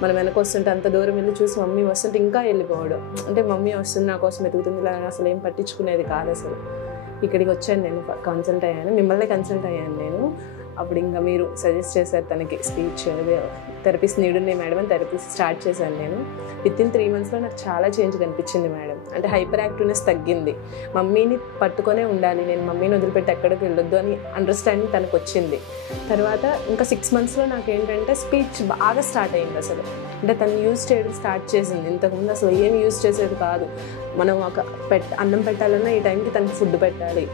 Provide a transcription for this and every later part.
మనం వెనక వస్తుంటే అంత దూరం వెళ్ళి చూసి మమ్మీ వస్తుంటే ఇంకా వెళ్ళిపోవడం, అంటే మమ్మీ వస్తుంది నా కోసం వెతుకుతుంది ఇలా అసలు ఏం పట్టించుకునేది కాదు. అసలు ఇక్కడికి వచ్చాను, నేను కన్సల్ట్ అయ్యాను, మిమ్మల్ని కన్సల్ట్ అయ్యాను నేను. అప్పుడు ఇంకా మీరు సజెస్ట్ చేశారు తనకి స్పీచ్ థెరపిస్ట్ నీడున్నాయి మేడం అని థెరపిస్ట్ స్టార్ట్ చేశాను నేను. వితిన్ 3 monthsలో నాకు చాలా చేంజ్ కనిపించింది మేడం. అంటే హైపర్ యాక్టివ్నెస్ తగ్గింది, మమ్మీని పట్టుకొనే ఉండాలి, నేను మమ్మీని వదిలిపెట్టి ఎక్కడికి వెళ్ళొద్దు అని అండర్స్టాండింగ్ తనకు వచ్చింది. తర్వాత ఇంకా 6 monthsలో నాకు ఏంటంటే స్పీచ్ బాగా స్టార్ట్ అయింది అసలు. అంటే తను యూజ్ చేయడం స్టార్ట్ చేసింది. ఇంతకుముందు అసలు ఏం యూజ్ చేసేది కాదు. మనం ఒక అన్నం పెట్టాలన్నా ఈ టైంకి తనకి ఫుడ్ పెట్టాలి,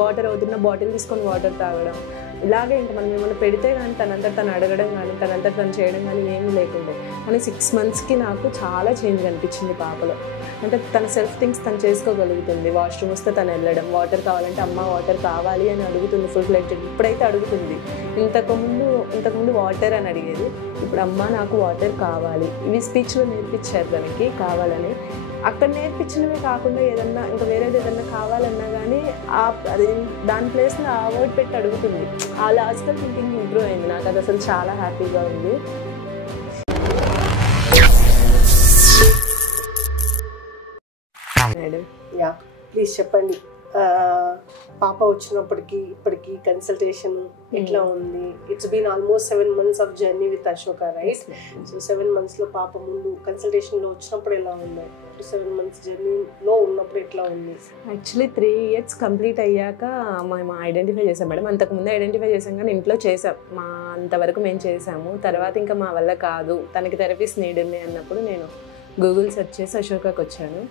వాటర్ అవుతున్న బాటిల్ తీసుకొని వాటర్ తాగడం, ఇలాగే ఇంకా మనం ఏమైనా పెడితే కానీ తనంతా తను అడగడం కానీ తనంతా తను చేయడం కానీ ఏమీ లేకుండే. కానీ 6 monthsకి నాకు చాలా చేంజ్ కనిపించింది పాపలో. అంటే తన సెల్ఫ్ థింగ్స్ తను చేసుకోగలుగుతుంది, వాష్రూమ్ వస్తే తను వెళ్ళడం, వాటర్ కావాలంటే అమ్మ వాటర్ కావాలి అని అడుగుతుంది ఫుల్ ఫ్లెడ్జెడ్. ఇప్పుడైతే అడుగుతుంది, ఇంతకుముందు వాటర్ అని అడిగేది, ఇప్పుడు అమ్మ నాకు వాటర్ కావాలి. ఇవి స్పీచ్లో నేర్పించారు తనకి కావాలని. అక్కడ నేర్పించినవే కాకుండా ఏదన్నా ఇంకా వేరేది ఏదన్నా కావాలన్నా కానీ అది దాని ప్లేస్లో ఆ వర్డ్ పెట్టి అడుగుతుంది. ఆ లాజికల్ థింకింగ్ ఇంప్రూవ్ అయింది, నాకు అది అసలు చాలా హ్యాపీగా ఉంది. మేడం యా ప్లీజ్ చెప్పండి, పాప వచ్చినప్పటికి ఇప్పటికి కన్సల్టేషన్ ఎట్లా ఉంది? It's been almost 7 months of journey with Ashoka, right? So 7 monthsలో పాప ముందు కన్సల్టేషన్లో వచ్చినప్పుడు ఎలా ఉంది, 7 months జర్నీలో ఉన్నప్పుడు ఎట్లా ఉంది? యాక్చువల్లీ 3 years కంప్లీట్ అయ్యాక మేము ఐడెంటిఫై చేసాం మేడం. అంతకుముందు ఐడెంటిఫై చేసాం కానీ ఇంట్లో చేసాం, మా అంతవరకు మేము చేసాము. తర్వాత ఇంకా మా వల్ల కాదు, తనకి థెరపిస్ట్ నీడ్ ఉంది అన్నప్పుడు నేను గూగుల్ సెర్చ్ చేసి అశోకాకి వచ్చాను.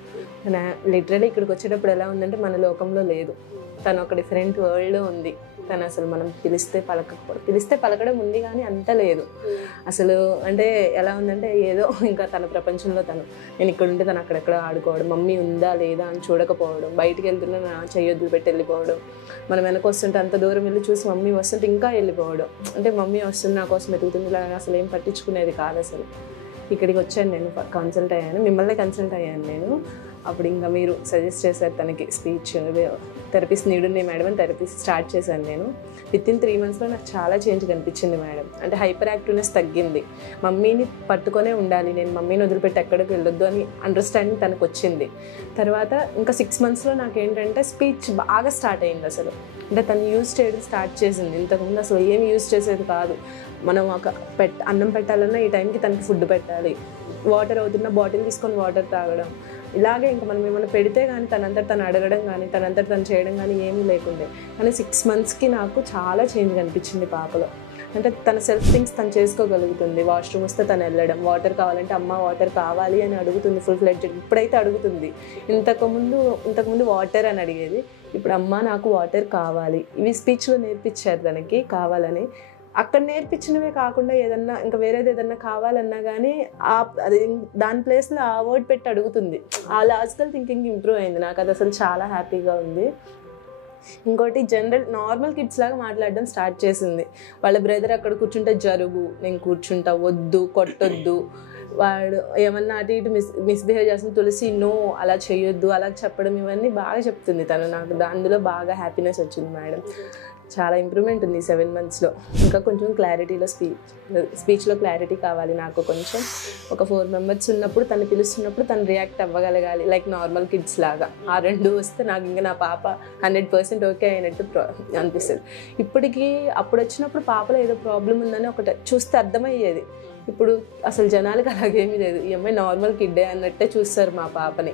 లిటరలీ ఇక్కడికి వచ్చేటప్పుడు ఎలా ఉందంటే మన లోకంలో లేదు, తను ఒక డిఫరెంట్ వరల్డ్లో ఉంది. తను అసలు మనం పిలిస్తే పలకడం ఉంది కానీ అంత లేదు అసలు. అంటే ఎలా ఉందంటే ఏదో ఇంకా తన ప్రపంచంలో నేను ఇక్కడ ఉంటే తను అక్కడెక్కడ ఆడుకోవడం, మమ్మీ ఉందా లేదా అని చూడకపోవడం, బయటికి వెళ్తున్నా నా చెయ్యొద్దులు పెట్టి వెళ్ళిపోవడం, మనం వెనక వస్తుంటే అంత దూరం వెళ్ళి చూసి మమ్మీ వస్తుంటే ఇంకా వెళ్ళిపోవడం, అంటే మమ్మీ వస్తుంది నా కోసం వెతుకుతుంది ఇలా అసలు ఏం పట్టించుకునేది కాదు అసలు. ఇక్కడికి వచ్చాను, నేను కన్సల్ట్ అయ్యాను, మిమ్మల్ని కన్సల్ట్ అయ్యాను నేను. అప్పుడు ఇంకా మీరు సజెస్ట్ చేశారు తనకి స్పీచ్ థెరపిస్ట్ నీడున్నాయి మేడం అని థెరపిస్ట్ స్టార్ట్ చేశాను నేను. వితిన్ 3 monthsలో నాకు చాలా చేంజ్ కనిపించింది మేడం. అంటే హైపర్ యాక్టివ్నెస్ తగ్గింది, మమ్మీని పట్టుకొనే ఉండాలి, నేను మమ్మీని వదిలిపెట్టి ఎక్కడికి వెళ్ళొద్దు అని అండర్స్టాండింగ్ తనకు వచ్చింది. తర్వాత ఇంకా 6 monthsలో నాకు ఏంటంటే స్పీచ్ బాగా స్టార్ట్ అయింది అసలు. అంటే తను యూజ్ చేయడం స్టార్ట్ చేసింది. ఇంతకుముందు అసలు ఏం యూజ్ చేసేది కాదు. మనం ఒక అన్నం పెట్టాలన్నా ఈ టైంకి తనకి ఫుడ్ పెట్టాలి, వాటర్ అవుతున్న బాటిల్ తీసుకొని వాటర్ తాగడం, ఇలాగే ఇంకా మనం ఏమైనా పెడితే కానీ తనంతా తను అడగడం కానీ తనంతా తను చేయడం కానీ ఏమీ లేకుండే. కానీ 6 monthsకి నాకు చాలా చేంజ్ కనిపించింది పాపలో. అంటే తన సెల్ఫ్ థింగ్స్ తను చేసుకోగలుగుతుంది, వాష్రూమ్ వస్తే తను వెళ్ళడం, వాటర్ కావాలంటే అమ్మ వాటర్ కావాలి అని అడుగుతుంది ఫుల్ ఫ్లెడ్జెడ్. ఇప్పుడైతే అడుగుతుంది, ఇంతకుముందు వాటర్ అని అడిగేది, ఇప్పుడు అమ్మ నాకు వాటర్ కావాలి. ఇవి స్పీచ్లో నేర్పించారు తనకి కావాలని. అక్కడ నేర్పించినవే కాకుండా ఏదన్నా ఇంకా వేరేది ఏదన్నా కావాలన్నా కానీ అది దాని ప్లేస్లో ఆ వర్డ్ పెట్టి అడుగుతుంది. ఆ లాజికల్ థింకింగ్ ఇంప్రూవ్ అయింది, నాకు అది అసలు చాలా హ్యాపీగా ఉంది. ఇంకోటి నార్మల్ కిడ్స్ లాగా మాట్లాడడం స్టార్ట్ చేసింది. వాళ్ళ బ్రదర్ అక్కడ కూర్చుంటే జరుగు, నేను కూర్చుంటా, వద్దు, కొట్టొద్దు, వాడు ఏమన్నా అటు ఇటు మిస్బిహేవ్ చేస్తుంది, తులసి నో అలా చేయొద్దు, అలా చెప్పడం, ఇవన్నీ బాగా చెప్తుంది తను. నాకు అందులో బాగా హ్యాపీనెస్ వచ్చింది మేడం. చాలా ఇంప్రూవ్మెంట్ ఉంది 7 monthsలో. ఇంకా కొంచెం క్లారిటీలో స్పీచ్లో క్లారిటీ కావాలి నాకు. కొంచెం ఒక 4 members ఉన్నప్పుడు తను పిలుస్తున్నప్పుడు తను రియాక్ట్ అవ్వగలగాలి లైక్ నార్మల్ కిడ్స్ లాగా. ఆ 2 వస్తే నాకు ఇంకా నా పాప 100% ఓకే అయినట్టు అనిపిస్తుంది. ఇప్పటికీ అప్పుడు వచ్చినప్పుడు పాపలో ఏదో ప్రాబ్లం ఉందని ఒకటి చూస్తే అర్థమయ్యేది. ఇప్పుడు అసలు జనాలకి అలాగేమీ లేదు, ఈ అమ్మాయి నార్మల్ కిడ్డే అన్నట్టే చూస్తారు మా పాపని.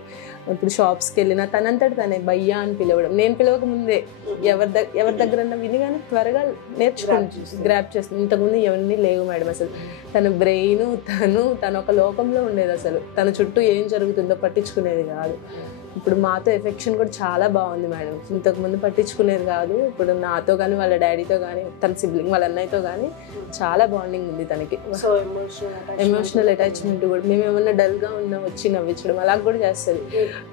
ఇప్పుడు షాప్స్కి వెళ్ళినా తనంతటి తనే భయ్యా అని పిలవడం, నేను పిలవక ముందే ఎవరి దగ్గర విని కానీ త్వరగా నేర్చుకుంటు గ్రాప్ చేస్తుంది. ఇంతకుముందు ఎవరిని లేవు మేడం. అసలు తన బ్రెయిన్ తను ఒక లోకంలో ఉండేది, అసలు తన చుట్టూ ఏం జరుగుతుందో పట్టించుకునేది కాదు. ఇప్పుడు మాతో ఎఫెక్షన్ కూడా చాలా బాగుంది మేడం. ఇంతకుముందు పట్టించుకునేది కాదు, ఇప్పుడు నాతో కానీ వాళ్ళ డాడీతో కానీ తన సిబ్లింగ్ వాళ్ళ అన్నయ్యతో కానీ చాలా బాండింగ్ ఉంది తనకి. సో ఎమోషనల్ అటాచ్మెంట్ కూడా, మేము ఏమన్నా డల్గా ఉన్నా వచ్చి నవ్వించడం అలా కూడా చేస్తుంది.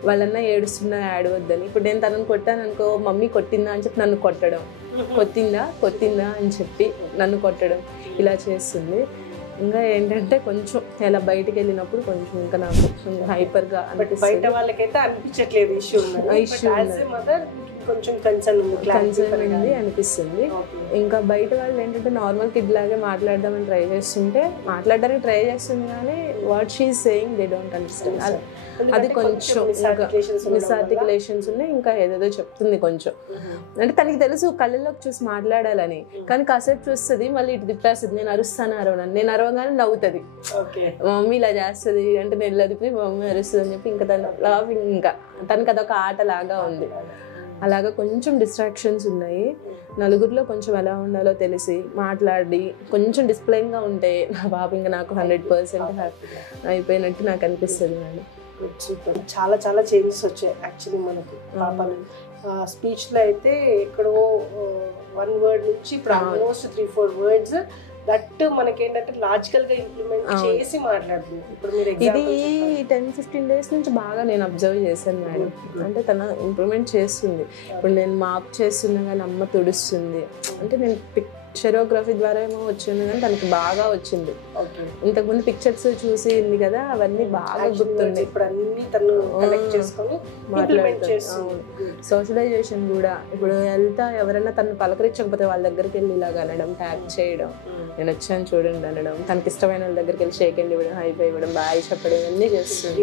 వాళ్ళన్నా ఏడుస్తున్నా ఏడవద్దని. ఇప్పుడు నేను తనను కొట్టాను అనుకో, మమ్మీ కొట్టిందా అని చెప్పి నన్ను కొట్టడం, కొట్టిందా అని చెప్పి నన్ను కొట్టడం, ఇలా చేస్తుంది. ఇంకా ఏంటంటే కొంచెం ఇలా బయటికి వెళ్ళినప్పుడు కొంచెం ఇంకా నాకు హైపర్గా బయట వాళ్ళకైతే అనిపించట్లేదు ఇష్యూ కొంచెం కన్సర్న్ ఉంది, కన్సర్న్ ఉంది అనిపిస్తుంది. ఇంకా బయట వాళ్ళు ఏంటంటే నార్మల్ కిడ్ లాగే మాట్లాడదామని ట్రై చేస్తుంటే మాట్లాడడానికి ట్రై చేస్తుంది కానీ what she saying they don't understand. అది కొంచెం మిస్ఆర్టికులేషన్స్ ఉన్నాయి, ఇంకా ఏదేదో చెప్తుంది కొంచెం. అంటే తనకి తెలుసు కళ్ళల్లోకి చూసి మాట్లాడాలని, కానీ కాసేపు చూస్తుంది మళ్ళీ ఇటు తిప్పేస్తుంది. నేను అరుస్తాను అరవను, నేను అరవగానే నవ్వుతుంది. మమ్మీ ఇలా చేస్తుంది అంటే నేను ఇలా తిప్పి మమ్మీ అరుస్తుంది అని చెప్పి ఇంకా తను లాఫింగ్, ఇంకా తనకి అదొక ఆట లాగా ఉంది. అలాగా కొంచెం డిస్ట్రాక్షన్స్ ఉన్నాయి. నలుగురిలో కొంచెం ఎలా ఉండాలో తెలిసి మాట్లాడి కొంచెం డిసిప్లైన్గా ఉంటే నా బాబు ఇంకా నాకు 100% అయిపోయినట్టు నాకు అనిపిస్తుంది మేడం. సూపర్. చాలా చాలా చేంజెస్ వచ్చాయి యాక్చువల్లీ మనకు పాపని. స్పీచ్లో అయితే ఎక్కడో 1 వర్డ్ నుంచి ఇప్పుడు ఆల్మోస్ట్ 3-4 వర్డ్స్ దట్ మనకేంటంటే లాజికల్గా ఇంప్లిమెంట్ చేసి మాట్లాడుతుంది. ఇప్పుడు మీరు ఇది 10-15 డేస్ నుంచి బాగా నేను అబ్జర్వ్ చేశాను మేడం. అంటే తన ఇంప్రూవ్మెంట్ చేస్తుంది. ఇప్పుడు నేను మాప్ చేస్తున్నా కానీ అమ్మ తుడుస్తుంది. అంటే నేను పిక్చరోగ్రఫీ ద్వారా ఏమో వచ్చింది కానీ తనకి బాగా వచ్చింది. ఇంతకుముందు పిక్చర్స్ చూసింది కదా, అవన్నీ బాగా గుర్తుంది. ఇప్పుడు అన్ని తను కలెక్ట్ చేసుకొని మాట్లాడుతుంది. సోషలైజేషన్ కూడా ఇప్పుడు వెళ్తా ఎవరైనా తను పలకరించకపోతే వాళ్ళ దగ్గరికి వెళ్ళి ఇలాగ అనడం, ట్యాగ్ చేయడం, నేను వచ్చాను చూడండి అనడం, తనకి ఇష్టమైన వాళ్ళ దగ్గరికి వెళ్ళి షేక్ హ్యాండ్ ఇవ్వడం, హైఫై ఇవ్వడం, బాయ్ చెప్పడం, ఇవన్నీ చేస్తుంది.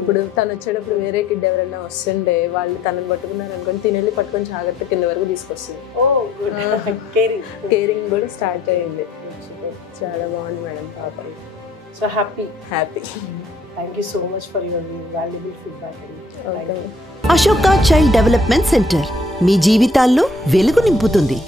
ఇప్పుడు తను వచ్చేటప్పుడు వేరే కిడ్ ఎవరైనా వస్తుంటే వాళ్ళు తనని పట్టుకున్నారు అనుకోని తినెళ్ళి పట్టుకొని జాగ్రత్త కింద వరకు తీసుకొస్తుంది. కేరింగ్ కూడా స్టార్ట్ అయ్యింది. చాలా బాగుంది మేడం పాప. So happy. Thank you so much for your valuable feedback. Ashoka child development centre మీ జీవితాల్లో వెలుగు నింపుతుంది.